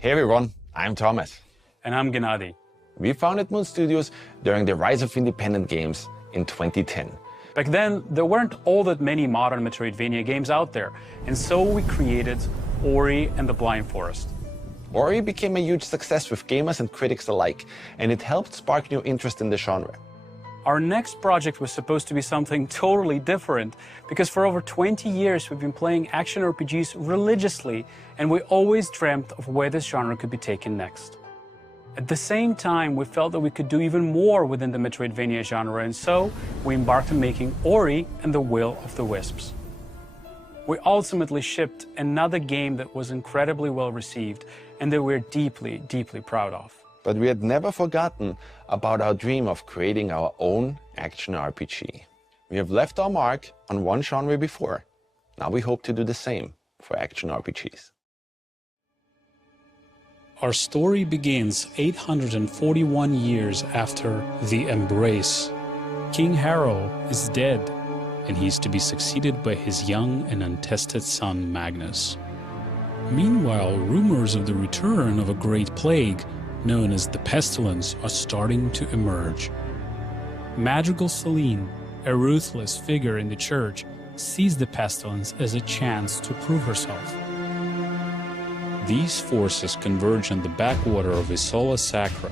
Hey everyone, I'm Thomas. And I'm Gennady. We founded Moon Studios during the rise of independent games in 2010. Back then, there weren't all that many modern Metroidvania games out there, and so we created Ori and the Blind Forest. Ori became a huge success with gamers and critics alike, and it helped spark new interest in the genre. Our next project was supposed to be something totally different, because for over 20 years we've been playing action RPGs religiously, and we always dreamt of where this genre could be taken next. At the same time, we felt that we could do even more within the Metroidvania genre, and so we embarked on making Ori and the Will of the Wisps. We ultimately shipped another game that was incredibly well received and that we're deeply, deeply proud of. But we had never forgotten about our dream of creating our own action RPG. We have left our mark on one genre before. Now we hope to do the same for action RPGs. Our story begins 841 years after the Embrace. King Harrow is dead, and he's to be succeeded by his young and untested son Magnus. Meanwhile, rumors of the return of a great plague, known as the Pestilence, are starting to emerge. Magical Celine, a ruthless figure in the church, sees the Pestilence as a chance to prove herself. These forces converge on the backwater of Isola Sacra,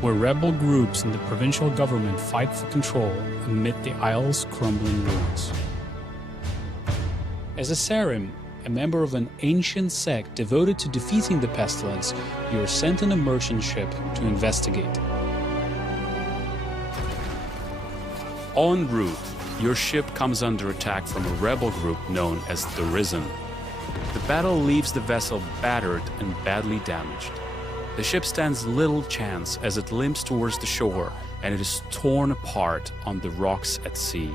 where rebel groups and the provincial government fight for control amid the isle's crumbling ruins. As a Sarim, a member of an ancient sect devoted to defeating the Pestilence, you are sent on a merchant ship to investigate. En route, your ship comes under attack from a rebel group known as the Risen. The battle leaves the vessel battered and badly damaged. The ship stands little chance as it limps towards the shore, and it is torn apart on the rocks at sea.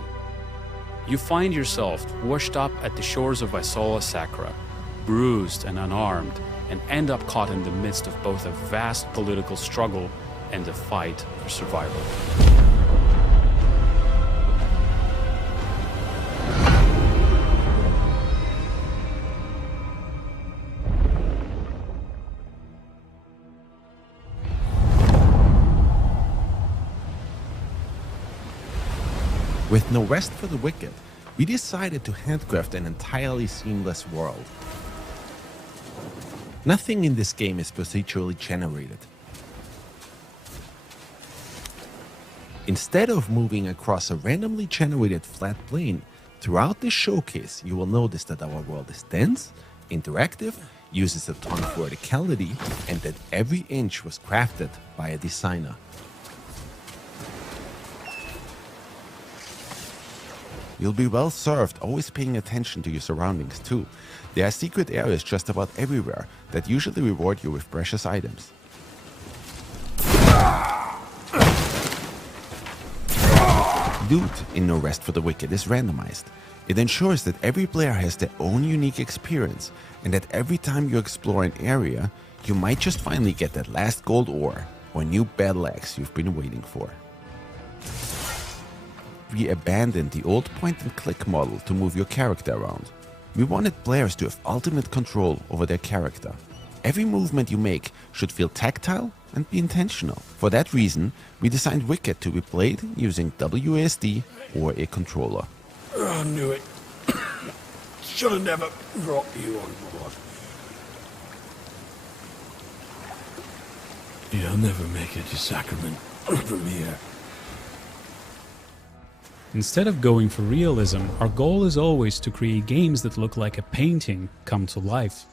You find yourself washed up at the shores of Isola Sacra, bruised and unarmed, and end up caught in the midst of both a vast political struggle and a fight for survival. With no rest for the wicked, we decided to handcraft an entirely seamless world. Nothing in this game is procedurally generated. Instead of moving across a randomly generated flat plane, throughout this showcase you will notice that our world is dense, interactive, uses a ton of verticality, and that every inch was crafted by a designer. You'll be well served always paying attention to your surroundings too. There are secret areas just about everywhere that usually reward you with precious items. Loot in No Rest for the Wicked is randomized. It ensures that every player has their own unique experience, and that every time you explore an area, you might just finally get that last gold ore or new battle axe you've been waiting for. We abandoned the old point-and-click model to move your character around. We wanted players to have ultimate control over their character. Every movement you make should feel tactile and be intentional. For that reason, we designed Wicked to be played using WASD or a controller. I knew it. Should have never brought you on board. You'll never make it to Sacrament from here. Instead of going for realism, our goal is always to create games that look like a painting come to life.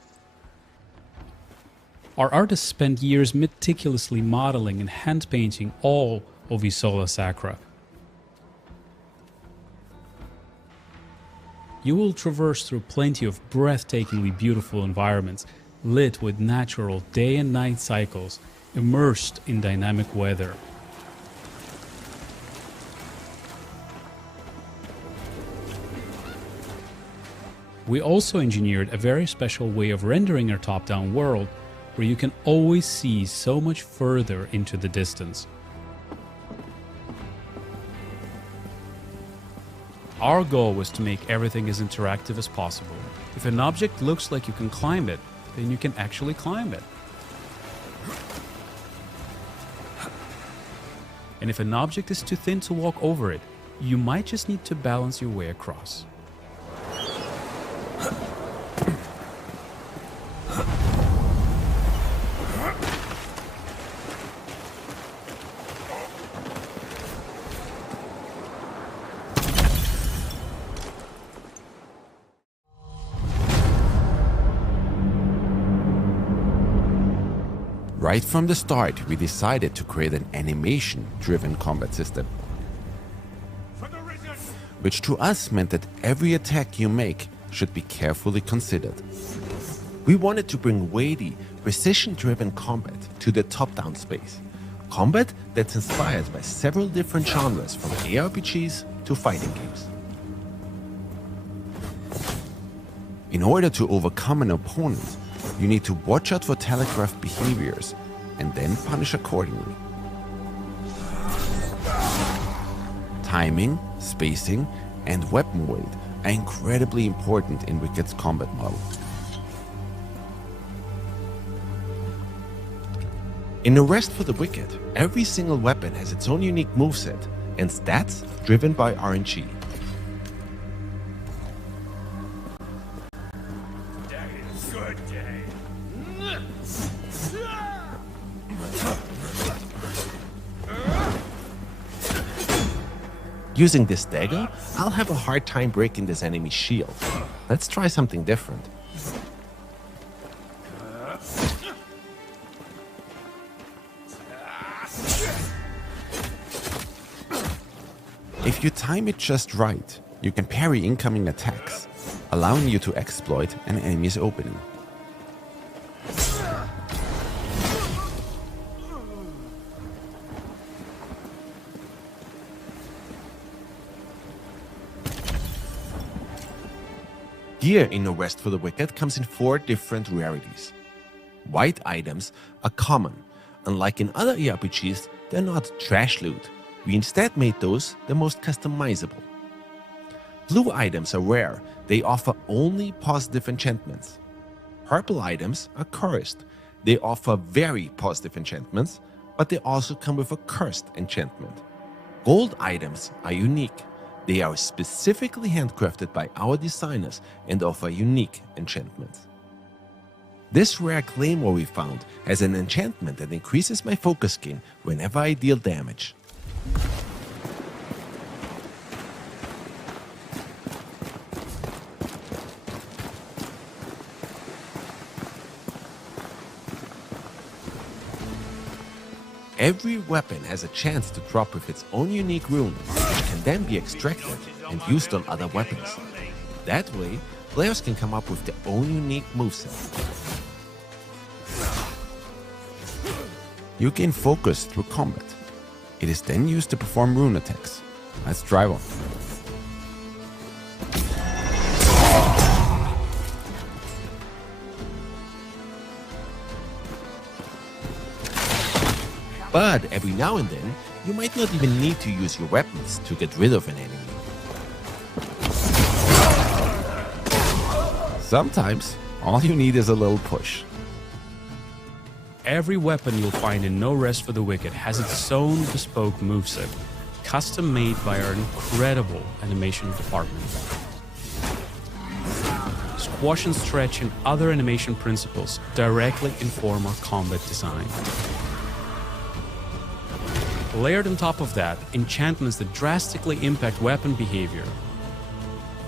Our artists spent years meticulously modeling and hand-painting all of Isola Sacra. You will traverse through plenty of breathtakingly beautiful environments, lit with natural day and night cycles, immersed in dynamic weather. We also engineered a very special way of rendering our top-down world, where you can always see so much further into the distance. Our goal was to make everything as interactive as possible. If an object looks like you can climb it, then you can actually climb it. And if an object is too thin to walk over it, you might just need to balance your way across. Right from the start, we decided to create an animation-driven combat system, which to us meant that every attack you make should be carefully considered. We wanted to bring weighty, precision-driven combat to the top-down space. Combat that's inspired by several different genres, from ARPGs to fighting games. In order to overcome an opponent, you need to watch out for telegraphed behaviors and then punish accordingly. Timing, spacing, and weapon weight are incredibly important in Wicked's combat model. In A Rest for the Wicked, every single weapon has its own unique moveset and stats driven by RNG. Using this dagger, I'll have a hard time breaking this enemy's shield. Let's try something different. If you time it just right, you can parry incoming attacks, allowing you to exploit an enemy's opening. Gear in A Rest for the Wicked comes in 4 different rarities. White items are common. Unlike in other ARPGs, they're not trash loot. We instead made those the most customizable. Blue items are rare. They offer only positive enchantments. Purple items are cursed. They offer very positive enchantments, but they also come with a cursed enchantment. Gold items are unique. They are specifically handcrafted by our designers and offer unique enchantments. This rare claymore we found has an enchantment that increases my focus gain whenever I deal damage. Every weapon has a chance to drop with its own unique rune, which can then be extracted and used on other weapons. That way, players can come up with their own unique moveset. You gain focus through combat. It is then used to perform rune attacks. Let's try one. But every now and then, you might not even need to use your weapons to get rid of an enemy. Sometimes, all you need is a little push. Every weapon you'll find in No Rest for the Wicked has its own bespoke moveset, custom made by our incredible animation department. Squash and stretch and other animation principles directly inform our combat design. Layered on top of that, enchantments that drastically impact weapon behavior,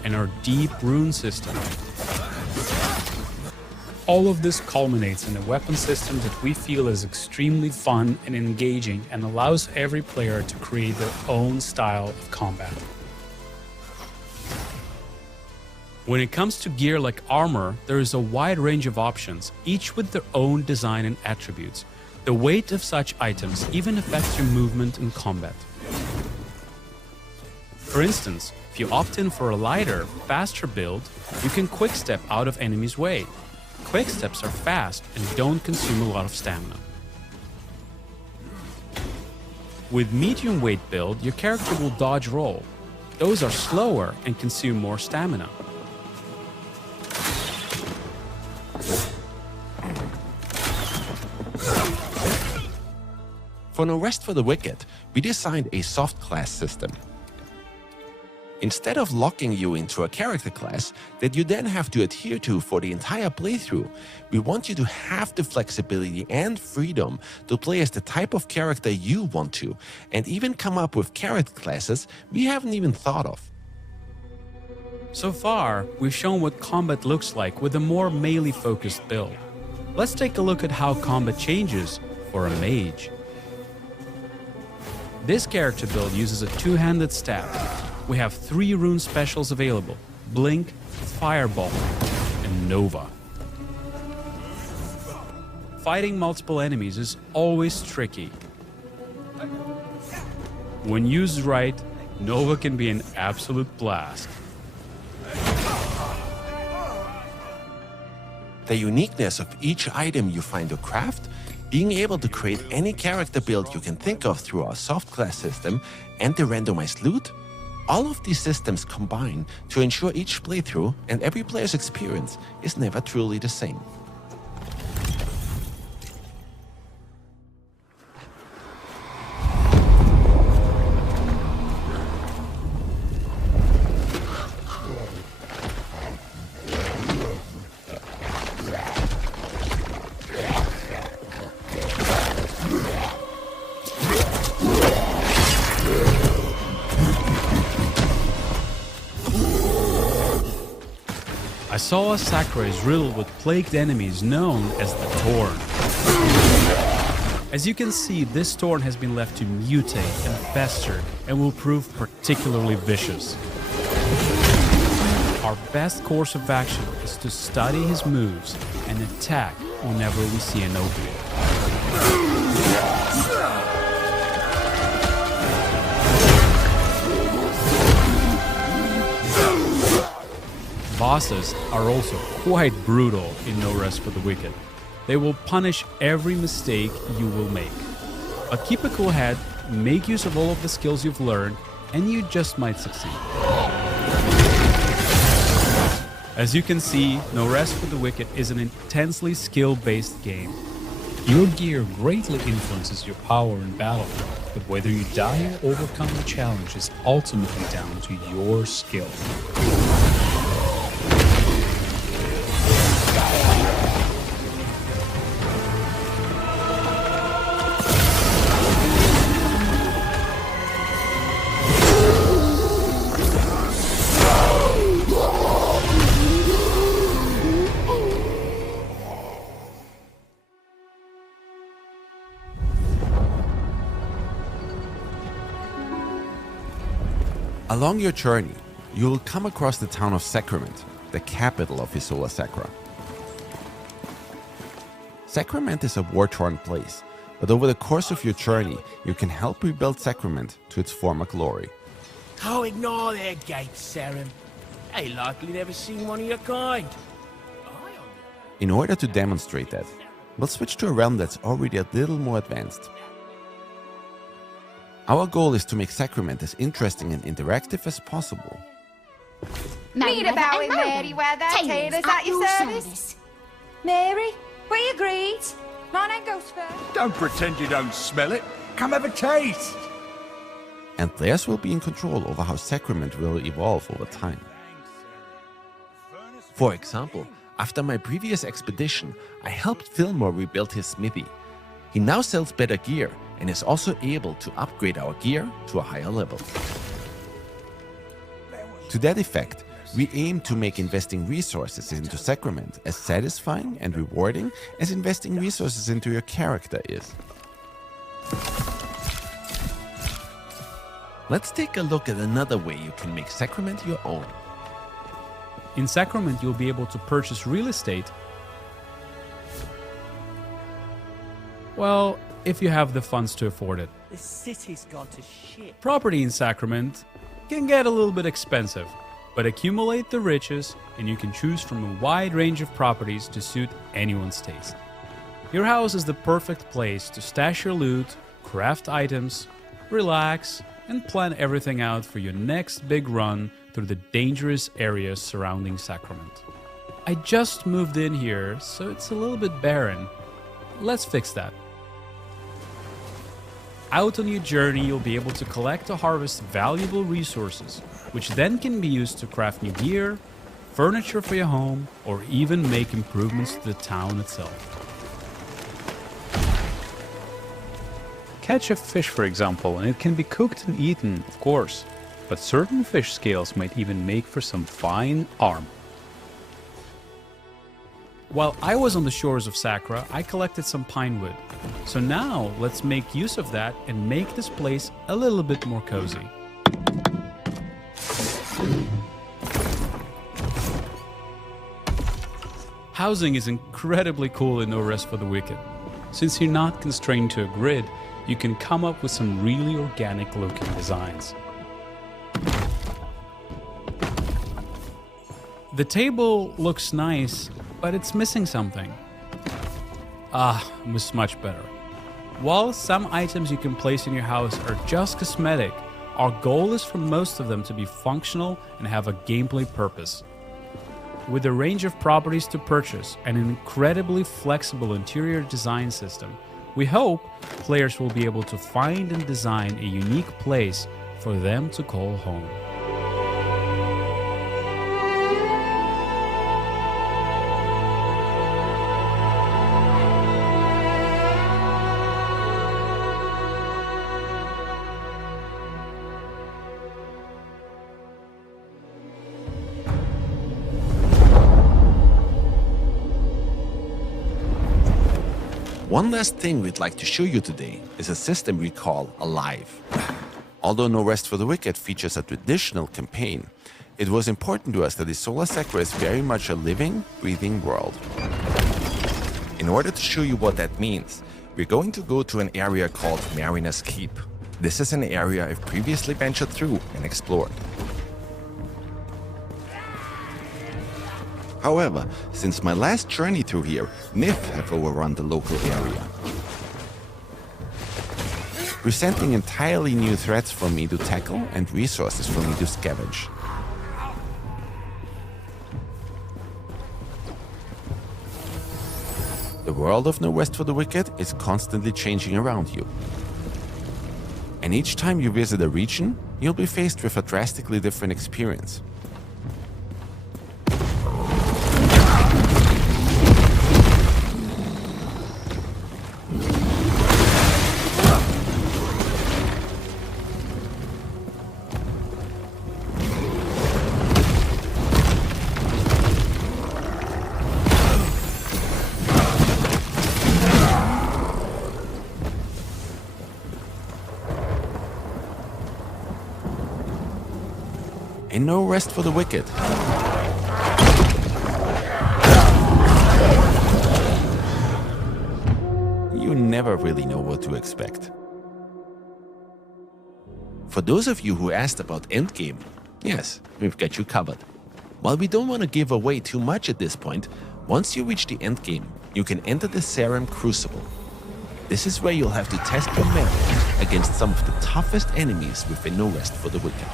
and our deep rune system. All of this culminates in a weapon system that we feel is extremely fun and engaging and allows every player to create their own style of combat. When it comes to gear like armor, there is a wide range of options, each with their own design and attributes. The weight of such items even affects your movement in combat. For instance, if you opt in for a lighter, faster build, you can quick-step out of enemies' way. Quick-steps are fast and don't consume a lot of stamina. With medium weight build, your character will dodge roll. Those are slower and consume more stamina. For No Rest for the Wicked, we designed a soft class system. Instead of locking you into a character class that you then have to adhere to for the entire playthrough, we want you to have the flexibility and freedom to play as the type of character you want to, and even come up with character classes we haven't even thought of. So far, we've shown what combat looks like with a more melee-focused build. Let's take a look at how combat changes for a mage. This character build uses a two-handed staff. We have 3 rune specials available: Blink, Fireball, and Nova. Fighting multiple enemies is always tricky. When used right, Nova can be an absolute blast. The uniqueness of each item you find or craft, being able to create any character build you can think of through our soft class system, and the randomized loot, all of these systems combine to ensure each playthrough and every player's experience is never truly the same. I saw a Sacra is riddled with plagued enemies known as the Torn. As you can see, this Torn has been left to mutate and fester and will prove particularly vicious. Our best course of action is to study his moves and attack whenever we see an opening. Bosses are also quite brutal in No Rest for the Wicked. They will punish every mistake you will make. But keep a cool head, make use of all of the skills you've learned, and you just might succeed. As you can see, No Rest for the Wicked is an intensely skill-based game. Your gear greatly influences your power in battle, but whether you die or overcome the challenge is ultimately down to your skill. Along your journey, you will come across the town of Sacrament, the capital of Isola Sacra. Sacrament is a war-torn place, but over the course of your journey, you can help rebuild Sacrament to its former glory. Oh, ignore their gates, Saren. They likely never seen one of your kind. In order to demonstrate that, we'll switch to a realm that's already a little more advanced. Our goal is to make Sacrament as interesting and interactive as possible. Need a bowing Mary where their tailors at your service. Mary, we agreed. My name goes first. Don't pretend you don't smell it. Come have a taste. And players will be in control over how Sacrament will evolve over time. For example, after my previous expedition, I helped Fillmore rebuild his smithy. He now sells better gear and is also able to upgrade our gear to a higher level. To that effect, we aim to make investing resources into Sacrament as satisfying and rewarding as investing resources into your character is. Let's take a look at another way you can make Sacrament your own. In Sacrament, you'll be able to purchase real estate. Well, if you have the funds to afford it. The city's gone to shit. Property in Sacrament can get a little bit expensive, but accumulate the riches and you can choose from a wide range of properties to suit anyone's taste. Your house is the perfect place to stash your loot, craft items, relax, and plan everything out for your next big run through the dangerous areas surrounding Sacrament. I just moved in here, so it's a little bit barren. Let's fix that. Out on your journey, you'll be able to collect or harvest valuable resources, which then can be used to craft new gear, furniture for your home, or even make improvements to the town itself. Catch a fish, for example, and it can be cooked and eaten, of course, but certain fish scales might even make for some fine armor. While I was on the shores of Sacra, I collected some pine wood. So now let's make use of that and make this place a little bit more cozy. Housing is incredibly cool in No Rest for the Wicked. Since you're not constrained to a grid, you can come up with some really organic looking designs. The table looks nice, but it's missing something. It was much better. While some items you can place in your house are just cosmetic, our goal is for most of them to be functional and have a gameplay purpose. With a range of properties to purchase and an incredibly flexible interior design system, we hope players will be able to find and design a unique place for them to call home. One last thing we'd like to show you today is a system we call Alive. Although No Rest for the Wicked features a traditional campaign, it was important to us that Isola Sacra is very much a living, breathing world. In order to show you what that means, we're going to go to an area called Mariner's Keep. This is an area I've previously ventured through and explored. However, since my last journey through here, Nif have overrun the local area, presenting entirely new threats for me to tackle and resources for me to scavenge. The world of No Rest for the Wicked is constantly changing around you. And each time you visit a region, you'll be faced with a drastically different experience. And no rest for the wicked. You never really know what to expect. For those of you who asked about endgame, yes, we've got you covered. While we don't want to give away too much at this point, once you reach the endgame, you can enter the Sacrament Crucible. This is where you'll have to test your metal against some of the toughest enemies within No Rest for the Wicked.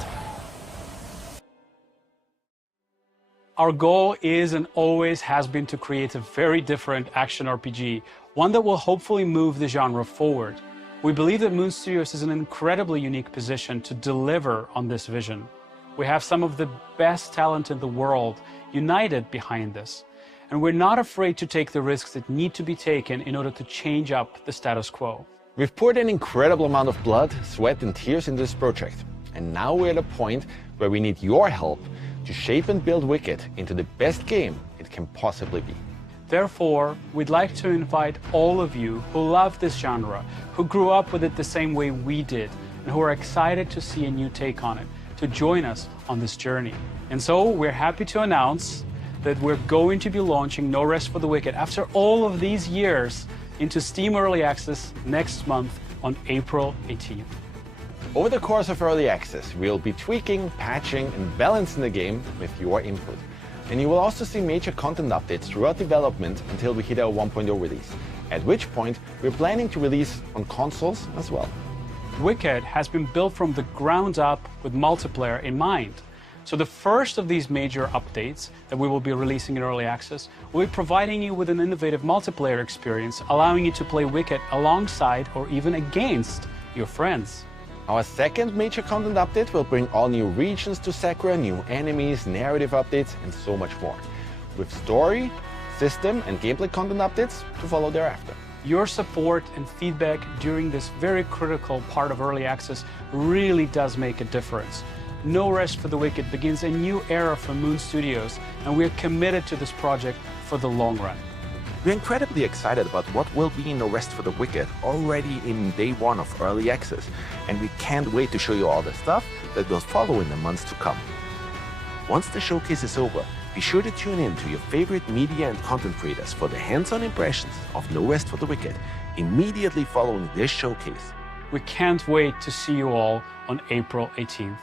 Our goal is and always has been to create a very different action RPG, one that will hopefully move the genre forward. We believe that Moon Studios is in an incredibly unique position to deliver on this vision. We have some of the best talent in the world united behind this, and we're not afraid to take the risks that need to be taken in order to change up the status quo. We've poured an incredible amount of blood, sweat and tears into this project, and now we're at a point where we need your help to shape and build Wicked into the best game it can possibly be. Therefore, we'd like to invite all of you who love this genre, who grew up with it the same way we did, and who are excited to see a new take on it, to join us on this journey. And so we're happy to announce that we're going to be launching No Rest for the Wicked after all of these years into Steam Early Access next month on April 18th. Over the course of Early Access, we'll be tweaking, patching, and balancing the game with your input. And you will also see major content updates throughout development until we hit our 1.0 release, at which point we're planning to release on consoles as well. Wicked has been built from the ground up with multiplayer in mind. So the first of these major updates that we will be releasing in Early Access will be providing you with an innovative multiplayer experience, allowing you to play Wicked alongside or even against your friends. Our second major content update will bring all new regions to Sacra, new enemies, narrative updates, and so much more, with story, system, and gameplay content updates to follow thereafter. Your support and feedback during this very critical part of early access really does make a difference. No Rest for the Wicked begins a new era for Moon Studios, and we're committed to this project for the long run. We're incredibly excited about what will be No Rest for the Wicked already in day one of early access, and we can't wait to show you all the stuff that will follow in the months to come. Once the showcase is over, be sure to tune in to your favorite media and content creators for the hands-on impressions of No Rest for the Wicked immediately following this showcase. We can't wait to see you all on April 18th.